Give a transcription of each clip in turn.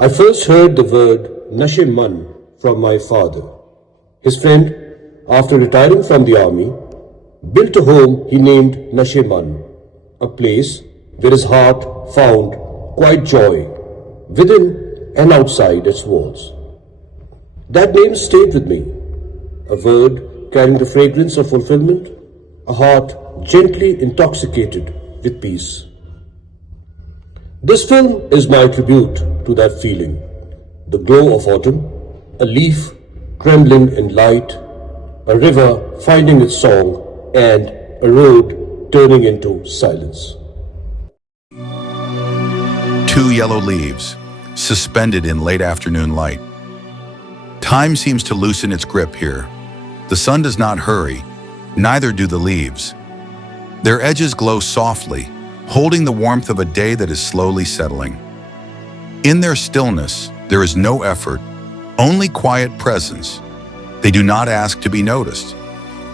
I first heard the word Nasheman from my father. His friend, after retiring from the army, built a home he named Nasheman, a place where his heart found quiet joy within and outside its walls. That name stayed with me, a word carrying the fragrance of fulfillment, a heart gently intoxicated with peace. This film is my tribute to that feeling, the glow of autumn, a leaf trembling in light, a river finding its song, and a road turning into silence. Two yellow leaves, suspended in late afternoon light. Time seems to loosen its grip here. The sun does not hurry, neither do the leaves. Their edges glow softly, holding the warmth of a day that is slowly settling. In their stillness, there is no effort, only quiet presence. They do not ask to be noticed,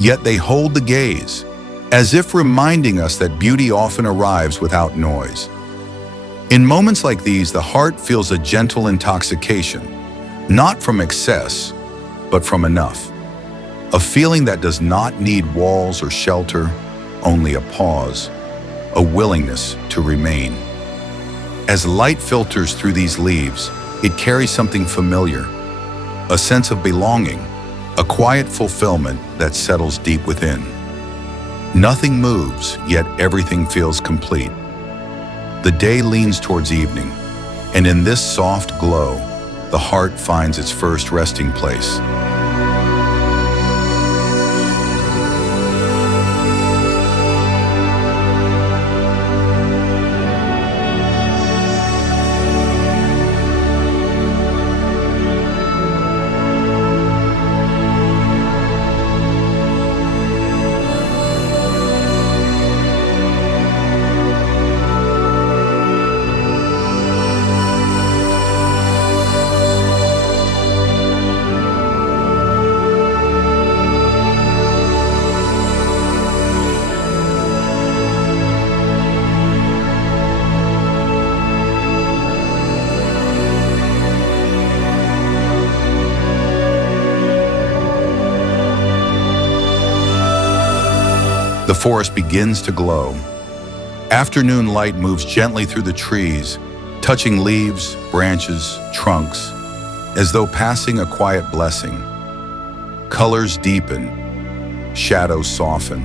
yet they hold the gaze, as if reminding us that beauty often arrives without noise. In moments like these, the heart feels a gentle intoxication, not from excess, but from enough. A feeling that does not need walls or shelter, only a pause, a willingness to remain. As light filters through these leaves, it carries something familiar, a sense of belonging, a quiet fulfillment that settles deep within. Nothing moves, yet everything feels complete. The day leans towards evening, and in this soft glow, the heart finds its first resting place. The forest begins to glow. Afternoon light moves gently through the trees, touching leaves, branches, trunks, as though passing a quiet blessing. Colors deepen, shadows soften.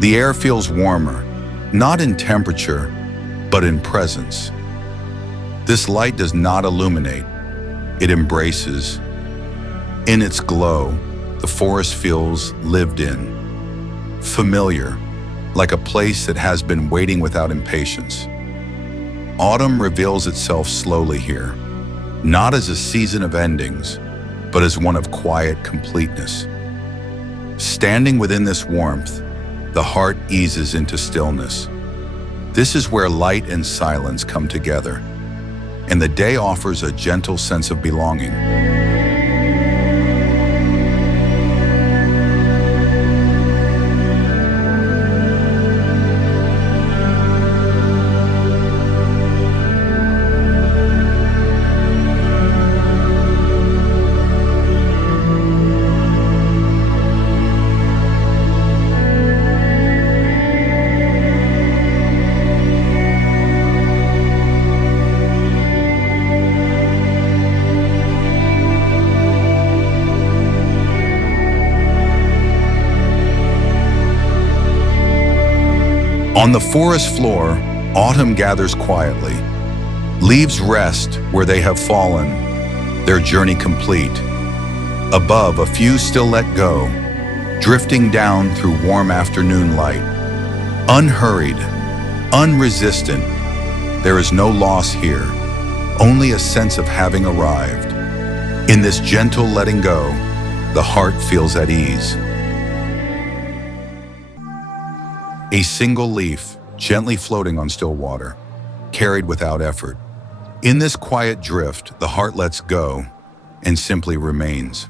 The air feels warmer, not in temperature, but in presence. This light does not illuminate, it embraces. In its glow, the forest feels lived in, familiar, like a place that has been waiting without impatience. Autumn reveals itself slowly here, not as a season of endings, but as one of quiet completeness. Standing within this warmth, the heart eases into stillness. This is where light and silence come together, and the day offers a gentle sense of belonging. On the forest floor, autumn gathers quietly. Leaves rest where they have fallen, their journey complete. Above, a few still let go, drifting down through warm afternoon light. Unhurried, unresistant, there is no loss here, only a sense of having arrived. In this gentle letting go, the heart feels at ease. A single leaf, gently floating on still water, carried without effort. In this quiet drift, the heart lets go and simply remains.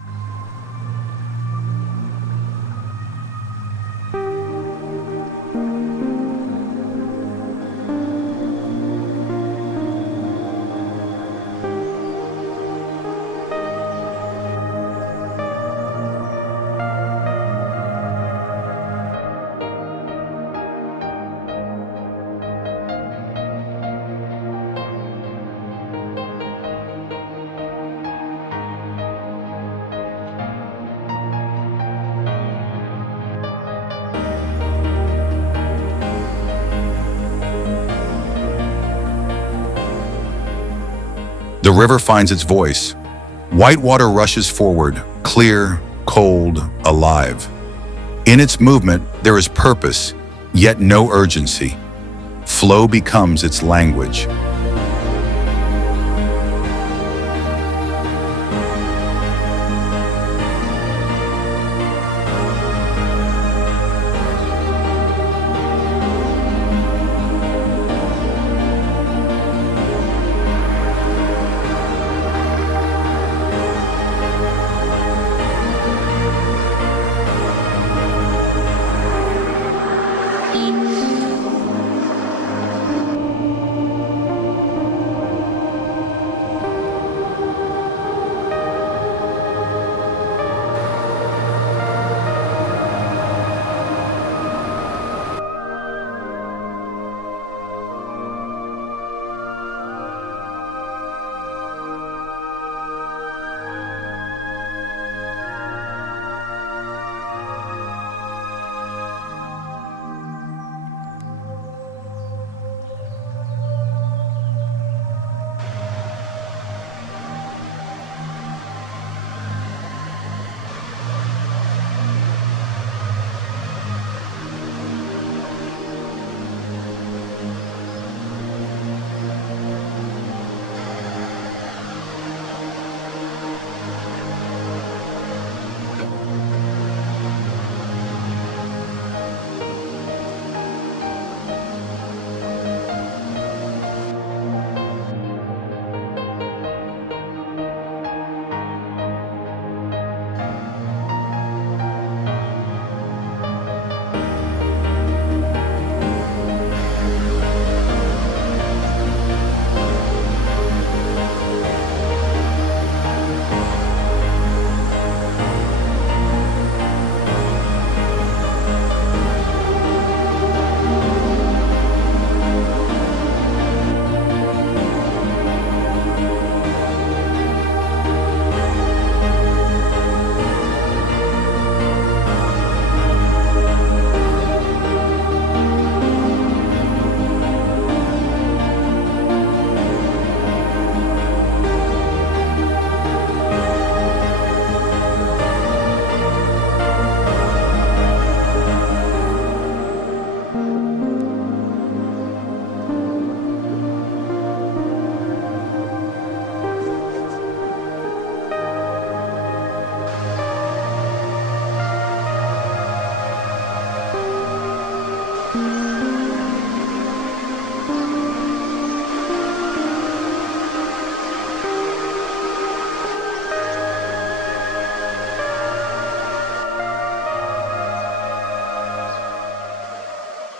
The river finds its voice. White water rushes forward, clear, cold, alive. In its movement, there is purpose, yet no urgency. Flow becomes its language.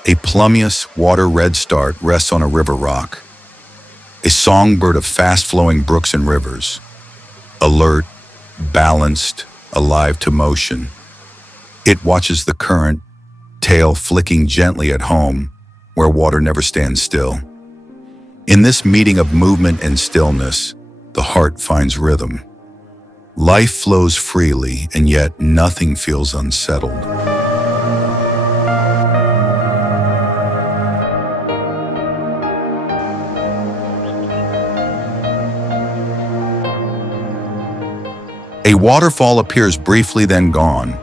A plumeous, water-red start rests on a river rock, a songbird of fast-flowing brooks and rivers, alert, balanced, alive to motion. It watches the current, tail flicking gently at home, where water never stands still. In this meeting of movement and stillness, the heart finds rhythm. Life flows freely, and yet nothing feels unsettled. A waterfall appears briefly, then gone.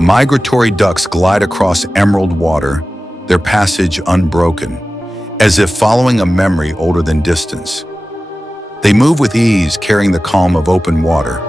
Migratory ducks glide across emerald water, their passage unbroken, as if following a memory older than distance. They move with ease, carrying the calm of open water.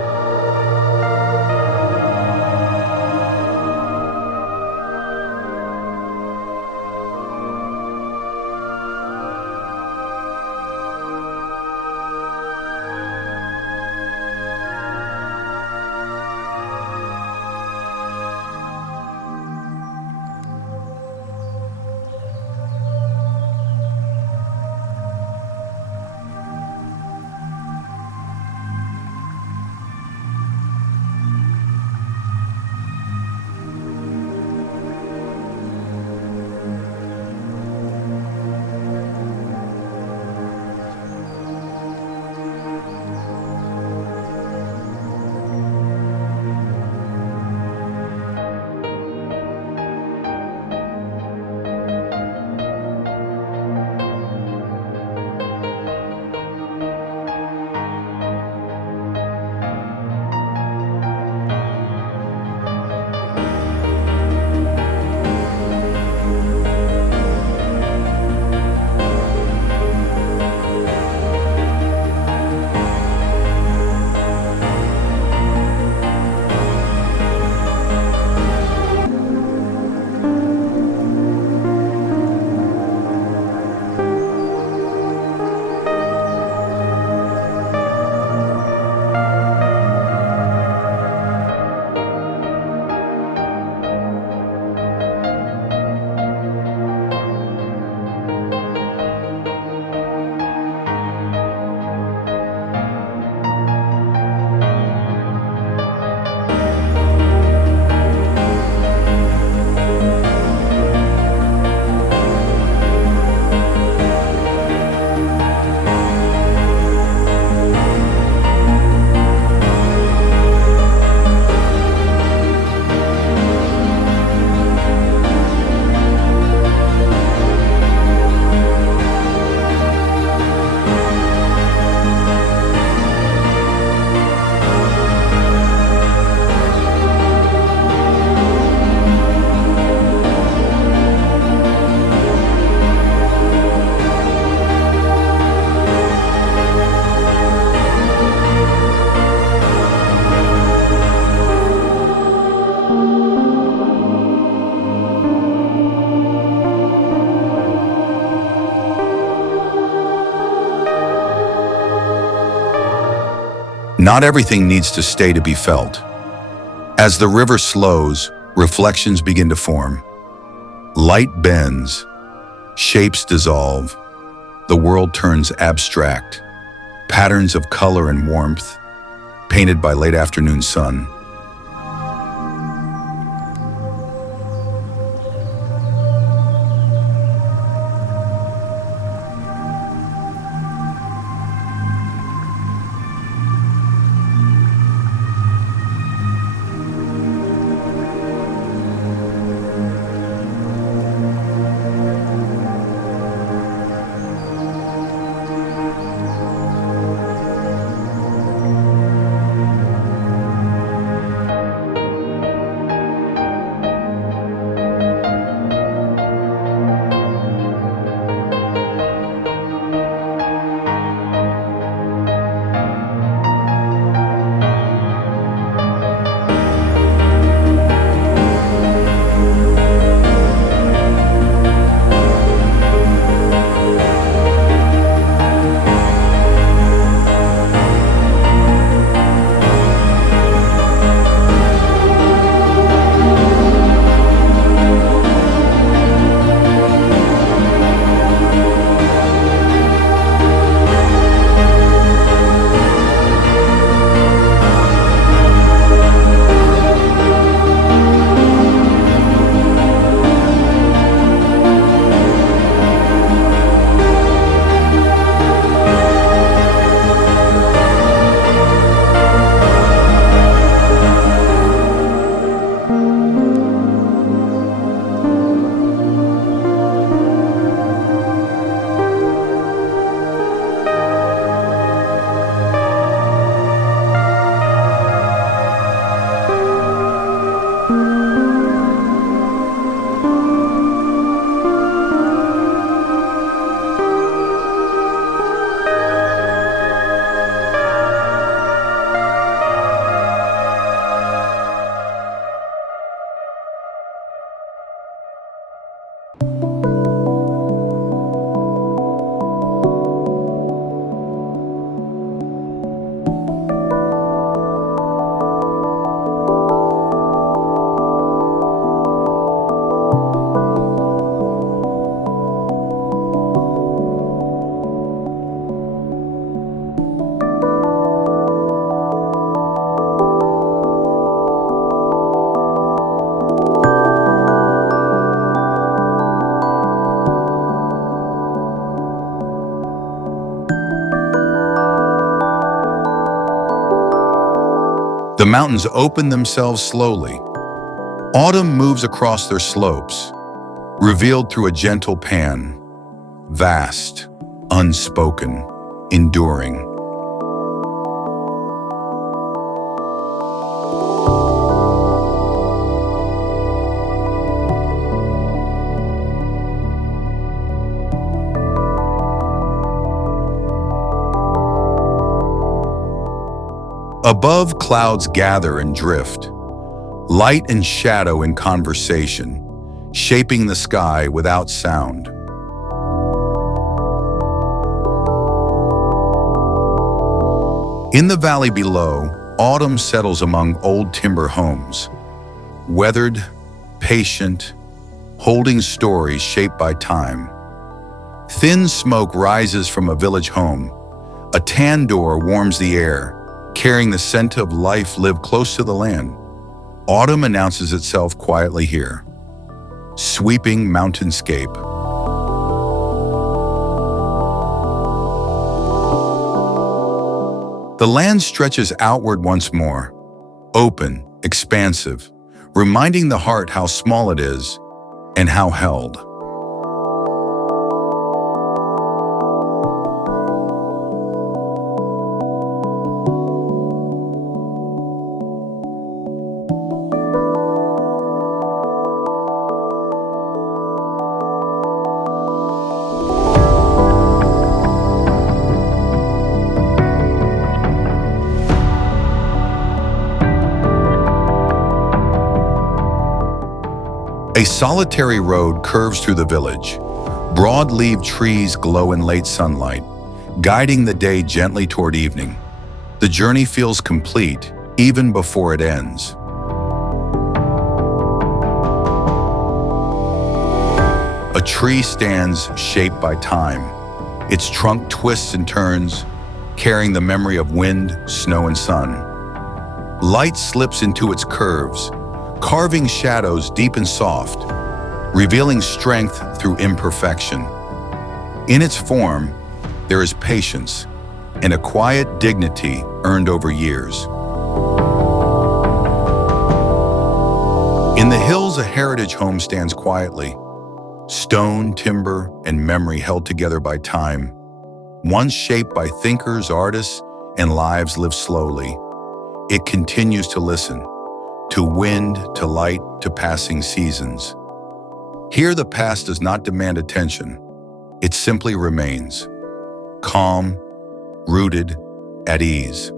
Not everything needs to stay to be felt. As the river slows, reflections begin to form. Light bends, shapes dissolve, the world turns abstract. Patterns of color and warmth, painted by late afternoon sun. The mountains open themselves slowly. Autumn moves across their slopes, revealed through a gentle pan, vast, unspoken, enduring. Above, clouds gather and drift, light and shadow in conversation, shaping the sky without sound. In the valley below, autumn settles among old timber homes, weathered, patient, holding stories shaped by time. Thin smoke rises from a village home. A tan door warms the air, carrying the scent of life lived close to the land. Autumn announces itself quietly here, sweeping mountainscape. The land stretches outward once more, open, expansive, reminding the heart how small it is and how held. A solitary road curves through the village. Broad-leaved trees glow in late sunlight, guiding the day gently toward evening. The journey feels complete even before it ends. A tree stands shaped by time. Its trunk twists and turns, carrying the memory of wind, snow, and sun. Light slips into its curves, carving shadows deep and soft, revealing strength through imperfection. In its form, there is patience and a quiet dignity earned over years. In the hills, a heritage home stands quietly. Stone, timber, and memory held together by time. Once shaped by thinkers, artists, and lives lived slowly. It continues to listen, to wind, to light, to passing seasons. Here the past does not demand attention. It simply remains, calm, rooted, at ease.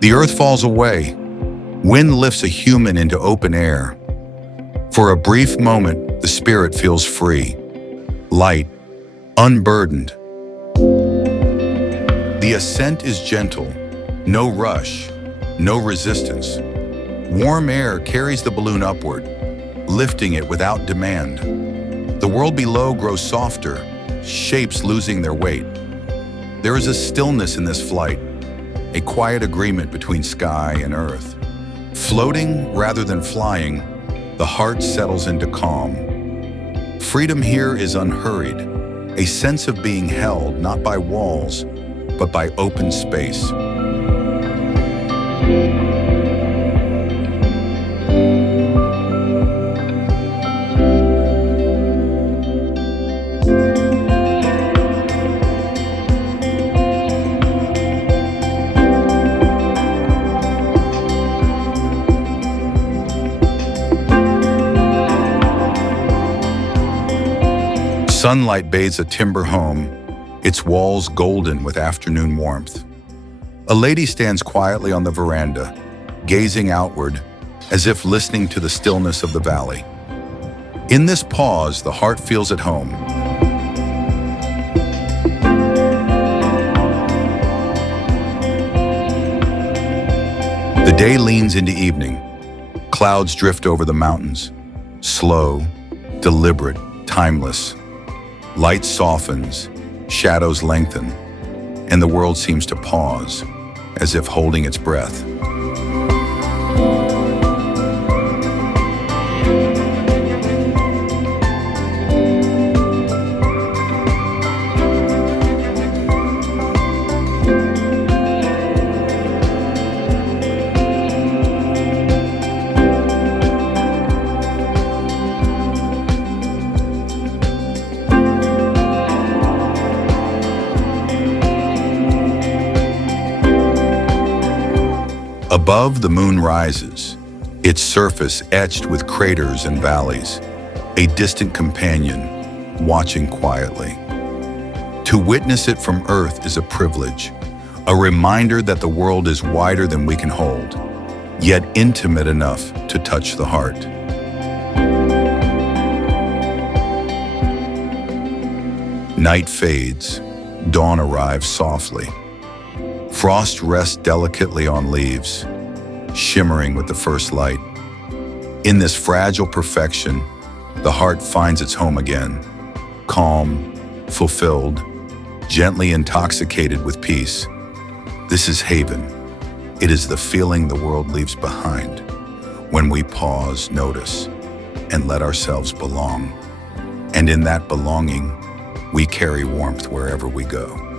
The earth falls away. Wind lifts a human into open air. For a brief moment, the spirit feels free, light, unburdened. The ascent is gentle, no rush, no resistance. Warm air carries the balloon upward, lifting it without demand. The world below grows softer, shapes losing their weight. There is a stillness in this flight, a quiet agreement between sky and earth. Floating rather than flying, the heart settles into calm. Freedom here is unhurried, a sense of being held not by walls, but by open space. Sunlight bathes a timber home, its walls golden with afternoon warmth. A lady stands quietly on the veranda, gazing outward, as if listening to the stillness of the valley. In this pause, the heart feels at home. The day leans into evening. Clouds drift over the mountains, slow, deliberate, timeless. Light softens, shadows lengthen, and the world seems to pause, as if holding its breath. Above, the moon rises, its surface etched with craters and valleys, a distant companion, watching quietly. To witness it from Earth is a privilege, a reminder that the world is wider than we can hold, yet intimate enough to touch the heart. Night fades, dawn arrives softly. Frost rests delicately on leaves, shimmering with the first light. In this fragile perfection, the heart finds its home again, calm, fulfilled, gently intoxicated with peace. This is haven. It is the feeling the world leaves behind when we pause, notice, and let ourselves belong. And in that belonging, we carry warmth wherever we go.